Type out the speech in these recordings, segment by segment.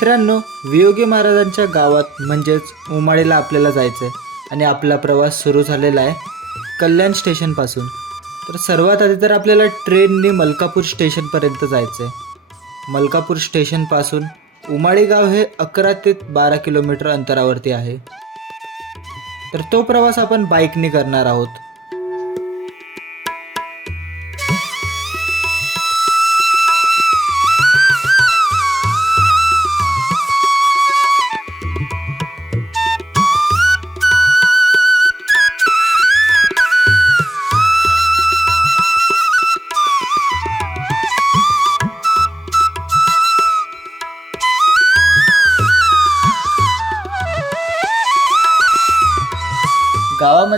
मित्रांनो वियोगी महाराजांच्या गावात म्हणजेच उमाळीला आपल्याला जायचं आहे आणि आपला प्रवास सुरू झालेला आहे कल्याण स्टेशनपासून तर सर्वात आधी तर आपल्याला ट्रेनने मलकापूर स्टेशनपर्यंत जायचं आहे मलकापूर स्टेशनपासून उमाळी गाव हे अकरा ते बारा किलोमीटर अंतरावरती आहे. तर तो प्रवास आपण बाईकने करणार आहोत.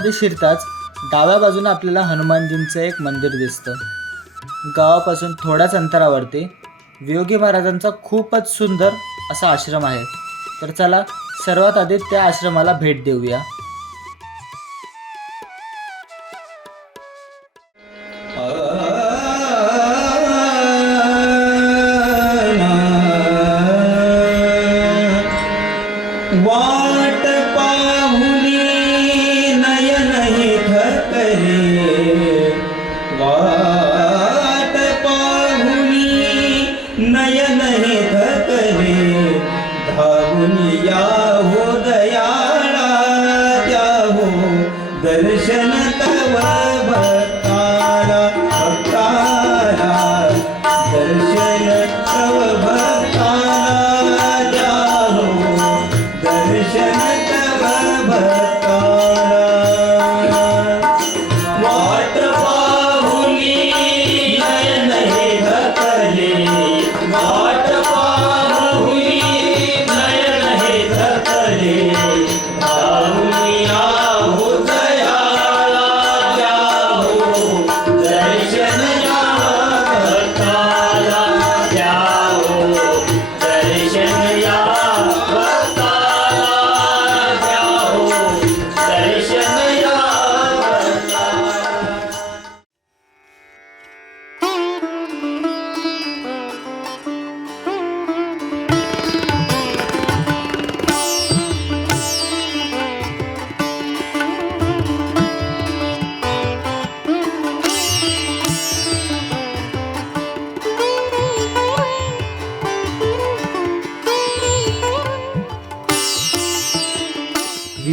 गावामध्ये शिरताच डाव्या बाजूने आपल्याला हनुमानजींचं एक मंदिर दिसतं. गावापासून थोड्याच अंतरावरती वियोगी महाराजांचा खूपच सुंदर असा आश्रम आहे. तर चला सर्वात आधी त्या आश्रमाला भेट देऊया.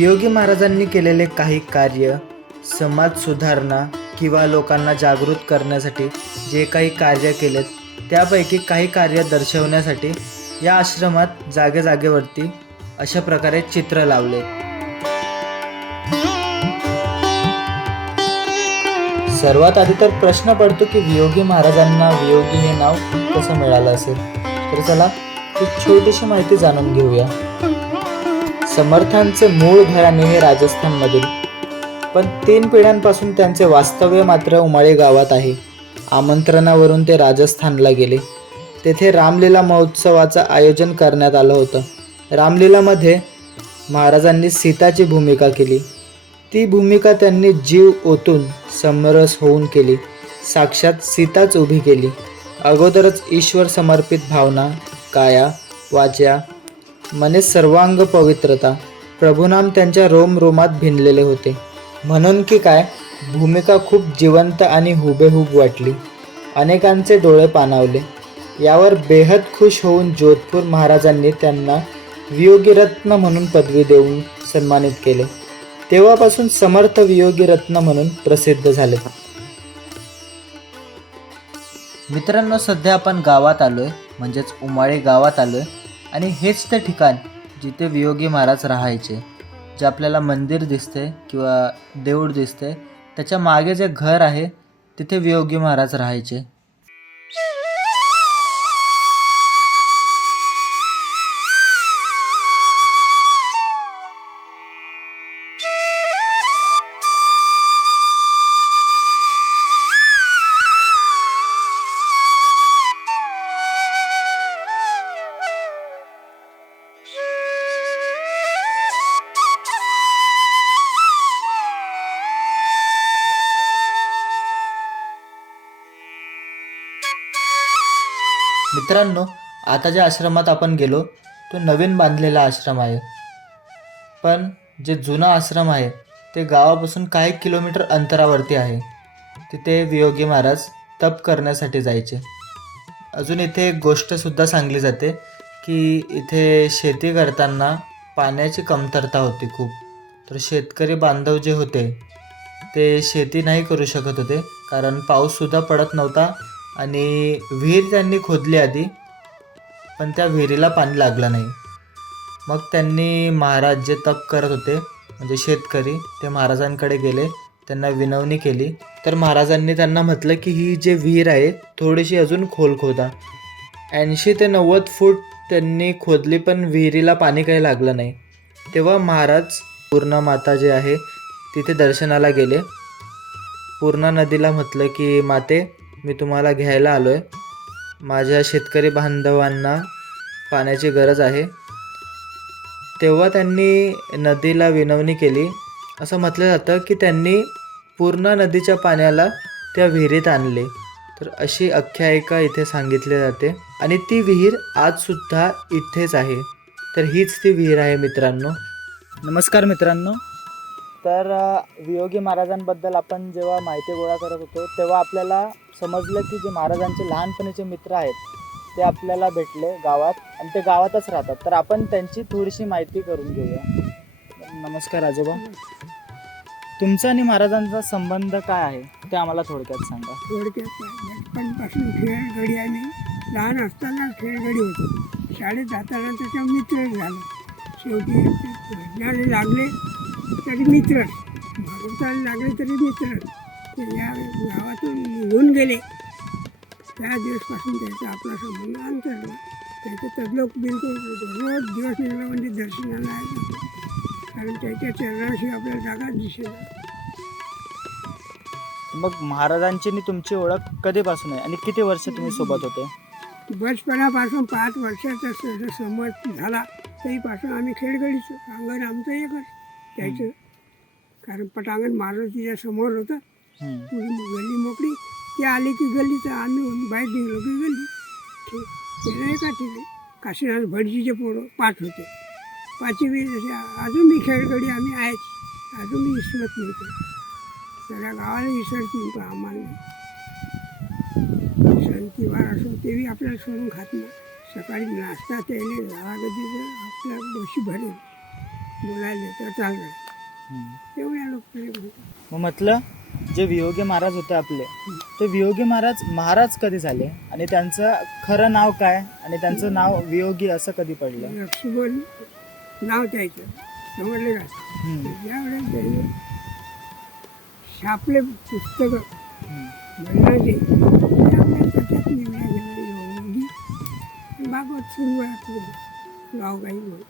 योगी महाराजांनी केलेले काही कार्य समाज सुधारणा किंवा लोकांना जागृत करण्यासाठी जे काही कार्य केलेत त्यापैकी काही कार्य दर्शवण्यासाठी या आश्रमात जागे जागेवरती अशा प्रकारे चित्र लावले. सर्वात आधी तर प्रश्न पडतो की वियोगी महाराजांना वियोगी हे नाव कसं मिळालं असेल? तर चला एक छोटीशी माहिती जाणून घेऊया. समर्थांचे मूळ घराणे हे राजस्थानमधील. पण तीन पिढ्यांपासून त्यांचे वास्तव्य मात्र उमाळे गावात आहे. आमंत्रणावरून ते राजस्थानला गेले. तेथे रामलीला महोत्सवाचं आयोजन करण्यात आलं होतं. रामलीलामध्ये महाराजांनी सीताची भूमिका केली. ती भूमिका त्यांनी जीव ओतून समरस होऊन केली. साक्षात सीताच उभी केली. अगोदरच ईश्वर समर्पित भावना काया वाच्या मने सर्वांग पवित्रता. प्रभुनाम त्यांच्या रोम रोमात भिनलेले होते. म्हणून की काय भूमिका खूप जिवंत आणि हुबेहूब वाटली. अनेकांचे डोळे पाणावले. यावर बेहद खुश होऊन जोधपूर महाराजांनी त्यांना वियोगीरत्न म्हणून पदवी देऊन सन्मानित केले. तेव्हापासून समर्थ वियोगीरत्न म्हणून प्रसिद्ध झाले. मित्रांनो सध्या आपण गावात आलोय. म्हणजेच उमाळे गावात आलोय. आणि हेच ते ठिकाण जिथे वियोगी महाराज राहायचे जे आपल्याला मंदिर दिसते किंवा देऊळ दिसते त्याच्यामागे जे घर आहे तिथे वियोगी महाराज राहायचे. मित्रांनो आता ज्या आश्रमात आपण गेलो तो नवीन बांधलेला आश्रम आहे. पण जे जुना आश्रम आहे ते गावापासून काही किलोमीटर अंतरावरती आहे. तिथे वियोगी महाराज तप करण्यासाठी जायचे. अजून इथे एक गोष्टसुद्धा सांगली जाते की इथे शेती करताना पाण्याची कमतरता होती खूप. तर शेतकरी बांधव जे होते ते शेती नाही करू शकत होते कारण पाऊससुद्धा पडत नव्हता आणि विहीर त्यांनी खोदली आधी पण त्या विहिरीला पाणी लागलं नाही. मग त्यांनी महाराज जे तप करत होते म्हणजे शेतकरी ते महाराजांकडे गेले त्यांना विनवणी केली. तर महाराजांनी त्यांना म्हटलं की ही जे विहीर आहे थोडीशी अजून खोल खोदा. ऐंशी ते नव्वद फूट त्यांनी खोदली पण विहिरीला पाणी काही लागलं नाही. तेव्हा महाराज पूर्णा माता जे आहे तिथे दर्शनाला गेले. पूर्णा नदीला म्हटलं की माते मी तुम्हाला घ्यायला आलो आहे माझ्या शेतकरी बांधवांना पाण्याची गरज आहे. तेव्हा त्यांनी नदीला विनवणी केली. असं म्हटलं जातं की त्यांनी पूर्ण नदीच्या पाण्याला त्या विहिरीत आणले. तर अशी आख्यायिका इथे सांगितली जाते. आणि ती विहीर आजसुद्धा इथेच आहे. तर हीच ती विहीर आहे मित्रांनो. नमस्कार मित्रांनो. तर वियोगी महाराजांबद्दल आपण जेव्हा माहिती गोळा करत होतो तेव्हा आपल्याला समजलं की जे महाराजांचे लहानपणीचे मित्र आहेत ते आपल्याला भेटले गावात आणि ते गावातच राहतात. तर आपण त्यांची थोडीशी माहिती करून घेऊया. नमस्कार आजोबा. तुमचा आणि महाराजांचा संबंध काय आहे ते आम्हाला थोडक्यात सांगा. थोडक्यात खेळगडी आम्ही लहान असताना खेळगडी होतो. शाळेत जाताना त्याच्या मित्र झाला. शेवटी लागले. तरी मित्र. भागवताला लागले तरी मित्र. ते या गावातून निघून गेले. त्या दिवसपासून त्याचा आपला संबंध अंतरला त्याचं तदलोक बिलकुल रोज दिवस निघाला म्हणजे दर्शनाला आहे कारण त्याच्या चरणाशी आपल्याला जागाच दिसेल मग महाराजांची आणि तुमची ओळख कधीपासून आहे? आणि किती वर्ष तुम्ही सोबत होते? बचपणापासून पाच वर्षाचा समज झाला तरीपासून आम्ही खेळगडीच अंगण आमचं एकच. त्याचं कारण पटांगण मारुतीच्या समोर होतं. गल्ली मोकळी. ते आले की गल्लीचं आम्ही बाहेर निघलो की गल्ली. ठीक. ते एका ठिकाणी काशीनाथ भटजीचे पोरं पाच होते. पाचवी जसे अजून मी खेळगडी आम्ही आहेच. अजून मी विसरत नव्हतो. सगळ्या गावाला विसरतील पण आम्हाला. नाही. सण किंवा असो तेही आपल्याला सोडून खात नाही. सकाळी नाश्ता त्याने झाडागतीचं आपल्या डोशी भरेल बोलायला तर चाललं हम्म. तेवढ्या लोक मग म्हटलं? जे वियोगी महाराज होते आपले ते वियोगी महाराज महाराज कधी झाले? आणि त्यांचं खरं नाव काय? आणि त्यांचं नाव वियोगी असं कधी पडलं? लक्ष्मण नाव त्याचं समजलं का? हम्म. ज्यावेळेस त्याने छापले पुस्तकं. त्यावेळेस त्याच्यात सुरुवात गावगाई म्हणून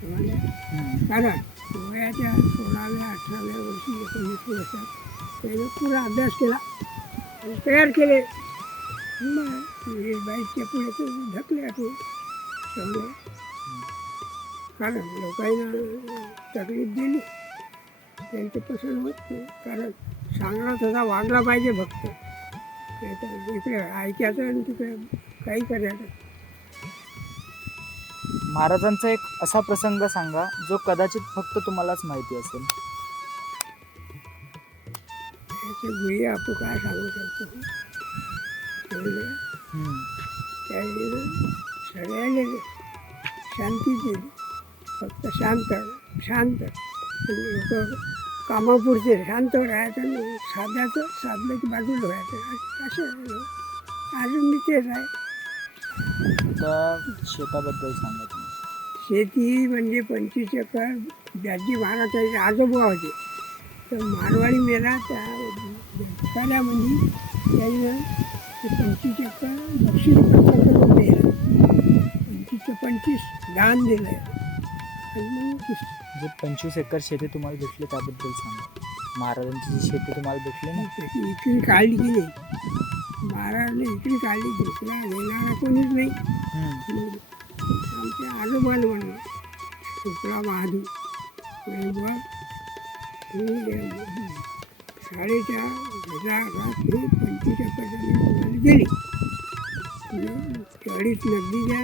समजलं? हम्म. कारण वयाच्या सोळाव्या अठराव्या वर्षी एकोणीस वर्षात त्याने पुरा अभ्यास केला आणि तयार केले. मग हे बाईकच्या पुढे तर ढकले आठवून कारण लोकांना तकलीफ दिली. त्यांचे पसंत होत नाही कारण सांगणं तसा वागला पाहिजे फक्त. नाहीतर इकडे ऐकायचं आणि तिकडे काही करायचं. महाराजांचा एक असा प्रसंग सांगा जो कदाचित फक्त तुम्हालाच माहिती असेल. त्याचे गुहे आपण काय सांगू शकतो. त्यावेळी सगळ्याने शांती दिली फक्त शांत शांत. लोक कामापुरते शांत राहायचं साध्याचं साधलं की बाजूला व्हायचं अस-. अजून मी तेच आहे. शेताबद्दल सांगा तुम्ही. शेती म्हणजे पंचवीस एकर ज्याची महाराजाचे आजोबा होते. तर मारवाडी मेला त्या दुकानामध्ये त्यानं ते पंचवीस एकर बक्षीस पत्र दिलं पंचवीसचं पंचवीस दान दिलं आणि मग दुस- जे पंचवीस एकर शेती तुम्हाला भेटली त्याबद्दल सांगा. महाराजांची जी शेती तुम्हाला भेटली ना. त्याची इकडे काढली की नाही? महाराजने इकडे काढली घेतला घेणारा कोणीच नाही. हम्म. मग आमच्या आजोबाला म्हणलं शुक्ला महादू म्हणे बुवा ही शाळेच्या घराघरात ही पंचवीस जमीन तुम्हाला दिली तेवढीच नगदीच्या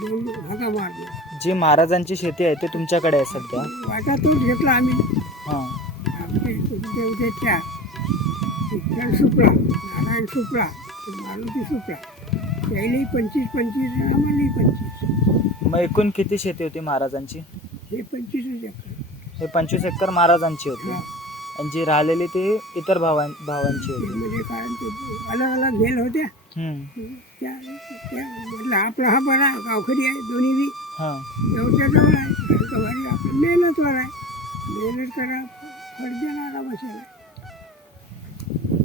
दोन भागा मारले जी महाराजांची शेती आहे ते तुमच्याकडे आहे सध्या? वाटातूनच घेतला आम्ही. हां. आपले उद्या उद्या चार विठ्ठल सुपला नारायण सुपला मारुती सुपला त्यालाही पंचवीस पंचवीस आम्हालाही पंचवीस. मग एकूण किती शेती होती महाराजांची? हे पंचवीसच एकर. हे पंचवीस एकर महाराजांची होती. आणि जी राहिलेली ती इतर भावां भावांची होती. म्हणजे काय ते अलग अलग गेल होत्या. हम्म. त्या त्या म्हटलं आपला हा बरा गावखरी आहे दोन्ही बी. हां. जवळच्या जवळ आहे गवारी आपलं मेहनतवर आहे. मेहनत करा फळ देणारा बसेल. आहे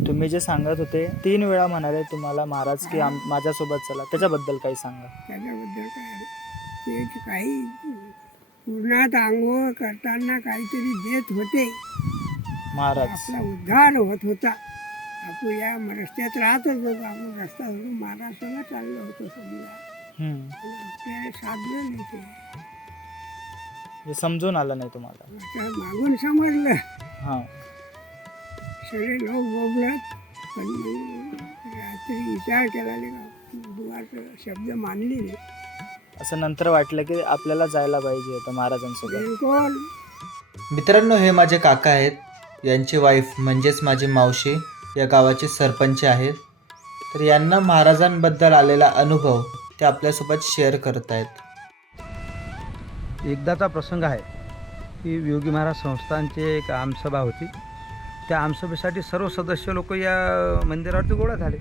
तुम्ही जे सांगत होते तीन वेळा म्हणाले तुम्हाला महाराज की आम माझ्यासोबत चला. त्याच्याबद्दल काही सांगा. त्याच्याबद्दल काय आहे? ते काही पूर्णात आंघोळ करताना काहीतरी देत होते. महाराज. आपला उद्धार होत होता. आपण या रस्त्यात राहतच होतो. आपण रस्ता धरून महाराष्ट्राला चाललो होतो समजा. हम्म. पण आपल्याला साधलं नाही ते. हे समजून आलं नाही तुम्हाला. आता मागून समजलं. हां. सगळे लोक बोबलत पण रात्री विचार केला नाही का बुवाचं शब्द मानले नाही. असं नंतर वाटलं की आपल्याला जायला पाहिजे होतं महाराजांसोबत. बिलकुल. मित्रांनो हे माझे काका आहेत. यांची वाईफ म्हणजेच माझी मावशी या गावाचे सरपंच आहेत. तर यांना महाराजांबद्दल आलेला अनुभव ते आपल्यासोबत शेअर करत आहेत एकदाचा प्रसंग आहे की योगी महाराज संस्थांची एक आमसभा होती. त्या आमसभेसाठी सर्व सदस्य लोक या मंदिरावरती गोळा झाले.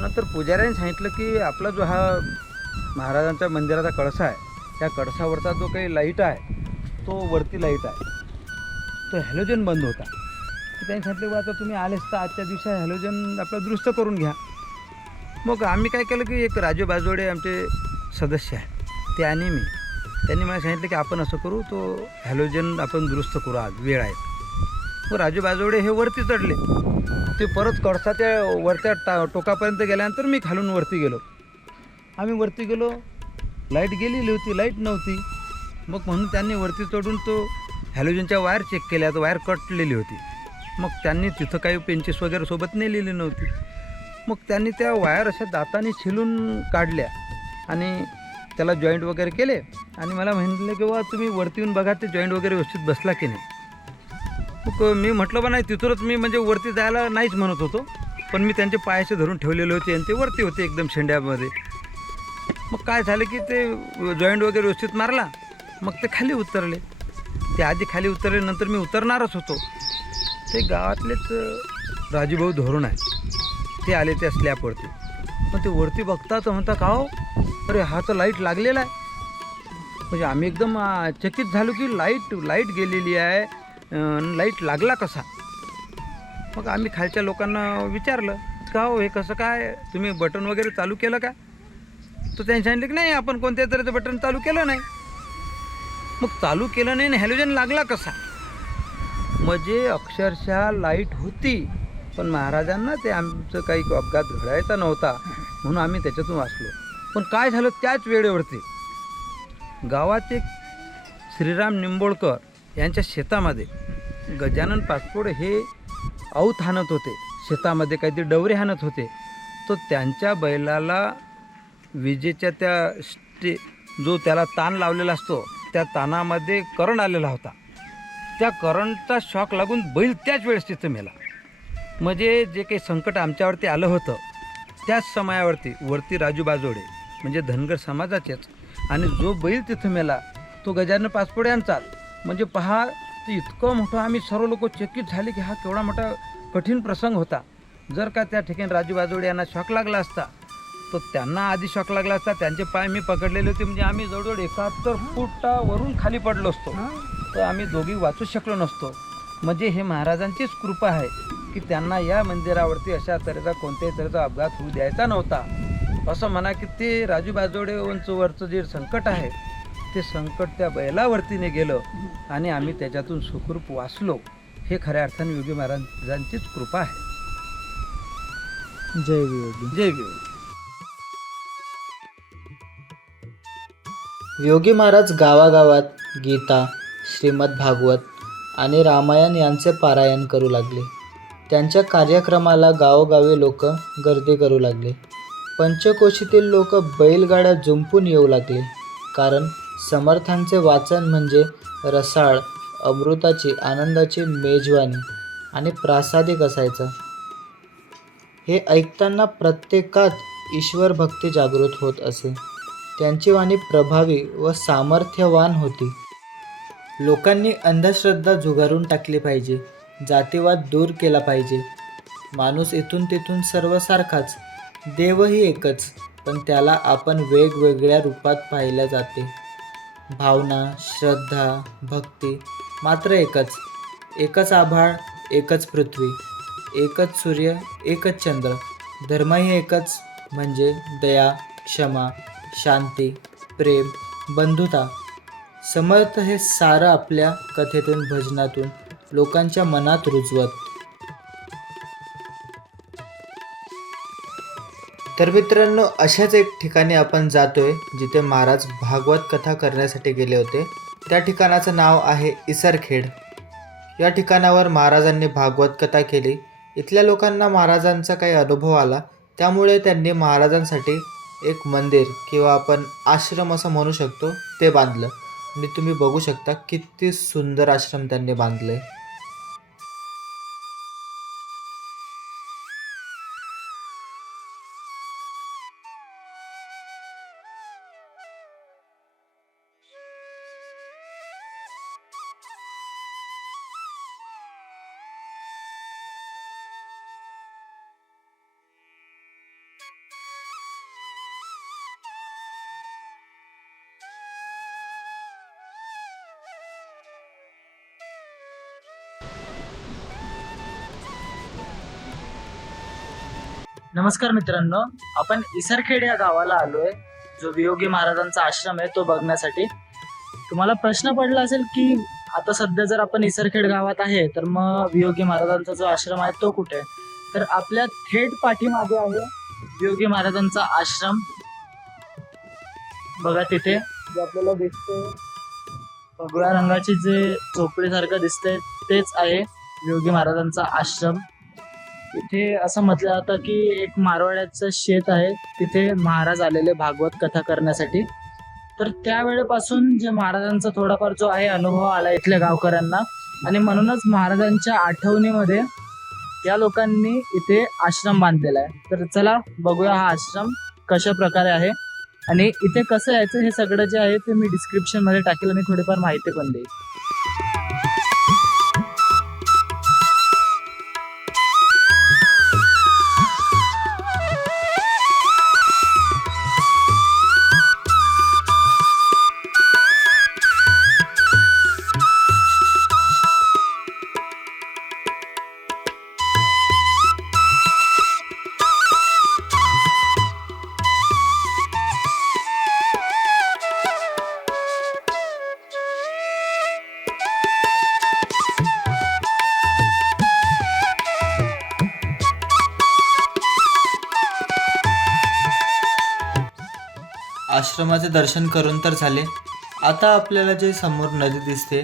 नंतर पुजाऱ्यांनी सांगितलं की आपला जो हा महाराजांच्या मंदिराचा कळसा आहे त्या कळसावरचा जो काही लाइट आहे तो वरती लाइट आहे. तो हॅलोजन बंद होता. तर त्यांनी सांगितलं बा आता तुम्ही आलेच तर आजच्या दिवशी हॅलोजन आपलं दुरुस्त करून घ्या. मग आम्ही काय केलं की एक राजू बाजोडे आमचे सदस्य आहे. ते आणि मी. त्यांनी मला सांगितलं की आपण असं करू तो हॅलोजन आपण दुरुस्त करू आज वेळ आहे. मग राजू बाजवडे हे वरती चढले. ते परत कळसाच्या वरच्या टा टोकापर्यंत गेल्यानंतर मी खालून वरती गेलो. आम्ही वरती गेलो. लाइट गेलेली होती लाइट नव्हती. मग म्हणून त्यांनी वरती चढून तो हॅलोजनच्या वायर चेक केल्या तर वायर कटलेली होती. मग त्यांनी तिथं काही पेंचेस वगैरे सोबत नेलेली नव्हती. मग त्यांनी त्या वायर अशा दाताने छिलून काढल्या आणि त्याला जॉईंट वगैरे केले. आणि मला म्हटलं की बा तुम्ही वरती येऊन बघा ते जॉईंट वगैरे व्यवस्थित बसला की नाही. मग मी म्हटलं बा नाही तिथूनच मी म्हणजे वरती जायला नाहीच म्हणत होतो. पण मी त्यांचे पायाचे धरून ठेवलेले होते आणि ते वरती होते एकदम शेंड्यामध्ये. मग काय झालं की ते जॉईंट वगैरे व्यवस्थित मारला. मग ते खाली उतरले. ते आधी खाली उतरले नंतर मी उतरणारच होतो. ते गावातलेच राजूभाऊ धोरण आहे. ते आले त्या स्लॅबवरती. पण ते वरती बघता तर म्हणता का हो? अरे हा तर लाइट लागलेला आहे. म्हणजे आम्ही एकदम चकित झालो की लाइट लाइट गेलेली आहे लाइट लागला कसा? मग आम्ही खालच्या लोकांना विचारलं का हो हे कसं काय? तुम्ही बटन वगैरे चालू केलं का? तर त्यांनी सांगितलं की नाही आपण कोणत्या तऱ्हेचं बटन चालू केलं नाही. मग चालू केलं नाही आणि हॅलोजन लागला कसा? म्हणजे अक्षरशः लाइट होती पण महाराजांना ते आमचं काही अपघात घडायचा नव्हता म्हणून आम्ही त्याच्यातून वाचलो. पण काय झालं त्याच वेळेवरती? गावात एक श्रीराम निंबोळकर यांच्या शेतामध्ये गजानन पासपोड हे औत हाणत होते. शेतामध्ये काहीतरी डवरे हाणत होते. तो त्यांच्या बैलाला विजेच्या त्या स्टे जो त्याला ताण लावलेला असतो त्या ताणामध्ये करंट आलेला होता. त्या करंटचा शॉक लागून बैल त्याच वेळेस तिथं मेला. म्हणजे जे काही संकट आमच्यावरती आलं होतं त्याच समयावरती वरती राजू बाजोडे म्हणजे धनगर समाजाचेच. आणि जो बैल तिथं मेला तो गजानन पासपोड यांचाच म्हणजे पहा ते इतकं मोठं आम्ही सर्व लोक चकित झाले की हा केवढा मोठा कठीण प्रसंग होता. जर का त्या ठिकाणी राजू बाजोडे यांना शॉक लागला असता तर त्यांना आधी शॉक लागला असता त्यांचे पाय मी पकडलेले होते. म्हणजे आम्ही जवळजवळ एकाहत्तर फुटावरून खाली पडलो असतो. तर आम्ही दोघी वाचू शकलो नसतो. म्हणजे हे महाराजांचीच कृपा आहे की त्यांना या मंदिरावरती अशा तऱ्हेचा कोणत्याही तऱ्हेचा अपघात होऊ द्यायचा नव्हता. असं म्हणा की ते राजू बाजोडे वरचं जे संकट आहे ते संकट त्या बैलावरतीने गेलं आणि आम्ही त्याच्यातून सुखरूप वाचलो. हे खऱ्या अर्थाने योगी महाराजांचीच कृपा आहे. जय वियोगी जय विवेक योगी महाराज गावागावात गीता श्रीमद भागवत आणि रामायण यांचे पारायण करू लागले. त्यांच्या कार्यक्रमाला गावोगावी लोक गर्दी करू लागले. पंचकोशीतील लोक बैलगाड्या जुंपून येऊ लागले. कारण समर्थांचे वाचन म्हणजे रसाळ अमृताची आनंदाची मेजवानी आणि प्रासादिक असायचं. हे ऐकताना प्रत्येकात ईश्वर भक्ती जागृत होत असे. त्यांची वाणी प्रभावी व सामर्थ्यवान होती. लोकांनी अंधश्रद्धा जुगारून टाकली पाहिजे जातीवाद दूर केला पाहिजे. माणूस इथून तिथून सर्वसारखाच देवही एकच पण त्याला आपण वेगवेगळ्या रूपात पाहिल्या जाते. भावना श्रद्धा भक्ती मात्र एकच एकच आभाळ एकच पृथ्वी एकच सूर्य एकच चंद्र. धर्मही एकच म्हणजे दया क्षमा शांती प्रेम बंधुता समर्थ हे सारं आपल्या कथेतून भजनातून लोकांच्या मनात रुजवत. तर मित्रांनो अशाच एक ठिकाणी आपण जातोय जिथे महाराज भागवत कथा करण्यासाठी गेले होते. त्या ठिकाणाचं नाव आहे इसरखेड. या ठिकाणावर महाराजांनी भागवत कथा केली. इथल्या लोकांना महाराजांचा काही अनुभव आला. त्यामुळे त्यांनी महाराजांसाठी एक मंदिर किंवा आपण आश्रम असं म्हणू शकतो ते बांधलं. आणि तुम्ही बघू शकता किती सुंदर आश्रम त्यांनी बांधले नमस्कार मित्रांनो आपण इसरखेड या गावाला आलोय जो वियोगी महाराजांचा आश्रम आहे तो बघण्यासाठी. तुम्हाला प्रश्न पडला असेल की आता सध्या जर आपण इसरखेड गावात आहे तर मग वियोगी महाराजांचा जो आश्रम आहे तो कुठे आहे? तर आपल्या थेट पाठीमागे आहे वियोगी महाराजांचा आश्रम. बघा तिथे जे आपल्याला दिसते भगव्या रंगाची जे झोपडीसारखं दिसतंय तेच आहे योगी महाराजांचा आश्रम. इथे असं म्हटलं जातं की एक मारवाड्याचं शेत आहे. तिथे महाराज आलेले भागवत कथा करण्यासाठी. तर त्यावेळेपासून जे महाराजांचा थोडाफार जो आहे अनुभव आला इथल्या गावकऱ्यांना. आणि म्हणूनच महाराजांच्या आठवणीमध्ये या लोकांनी इथे आश्रम बांधलेला आहे. तर चला बघूया हा आश्रम कशा प्रकारे आहे. आणि इथे कसं यायचं हे सगळं जे आहे ते मी डिस्क्रिप्शनमध्ये टाकेल आणि थोडीफार माहिती पण देईल. आश्रमाचे दर्शन करून तर झाले. आता आपल्याला जे समोर नदी दिसते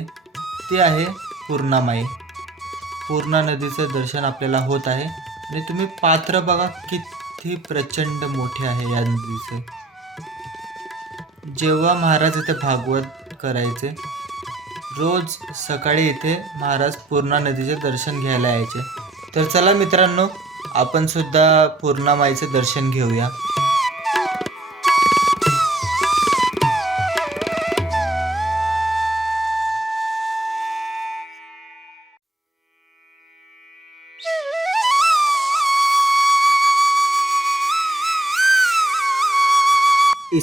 ती आहे पूर्णामाई. पूर्णा नदीचं दर्शन आपल्याला होत आहे. आणि तुम्ही पात्र बघा किती प्रचंड मोठे आहे या नदीचे. जेव्हा महाराज इथे भागवत करायचे रोज सकाळी इथे महाराज पूर्णा नदीचे दर्शन घ्यायला यायचे. तर चला मित्रांनो आपण सुद्धा पूर्णामाईचे दर्शन घेऊया.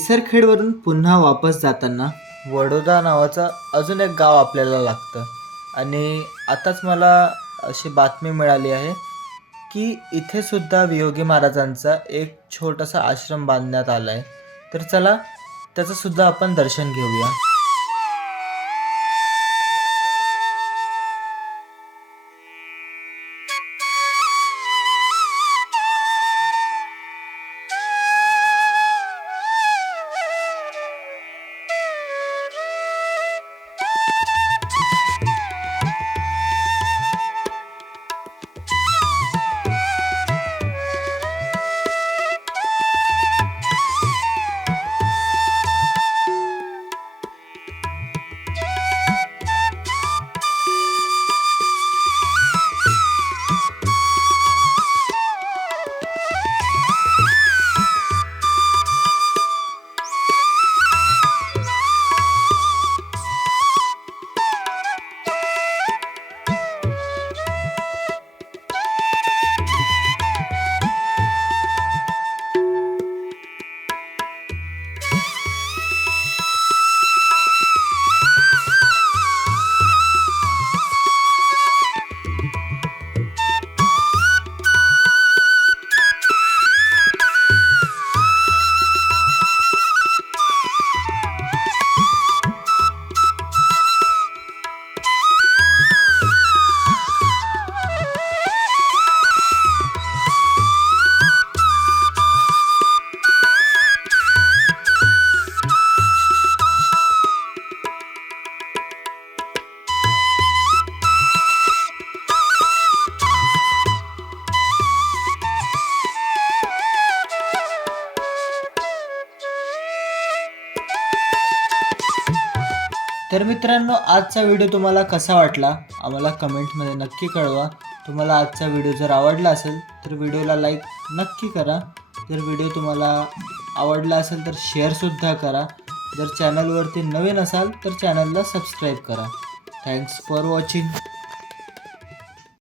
इसरखेडवरून पुन्हा वापस जाताना वडोदा नावाचं अजून एक गाव आपल्याला लागतं. आणि आताच मला अशी बातमी मिळाली आहे की इथे सुद्धा वियोगी महाराजांचा एक छोटासा आश्रम बांधण्यात आला आहे तर चला त्याचंसुद्धा आपण दर्शन घेऊया. मित्रांनो आजचा व्हिडिओ तुम्हाला कसा वाटला? आम्हाला कमेंटमध्ये नक्की कळवा. तुम्हाला आजचा व्हिडिओ जर आवडला असेल तर व्हिडिओला लाईक नक्की करा. जर व्हिडिओ तुम्हाला आवडला असेल तर शेअरसुद्धा करा. जर चॅनलवरती नवीन असाल तर चॅनलला सबस्क्राईब करा. Thanks for watching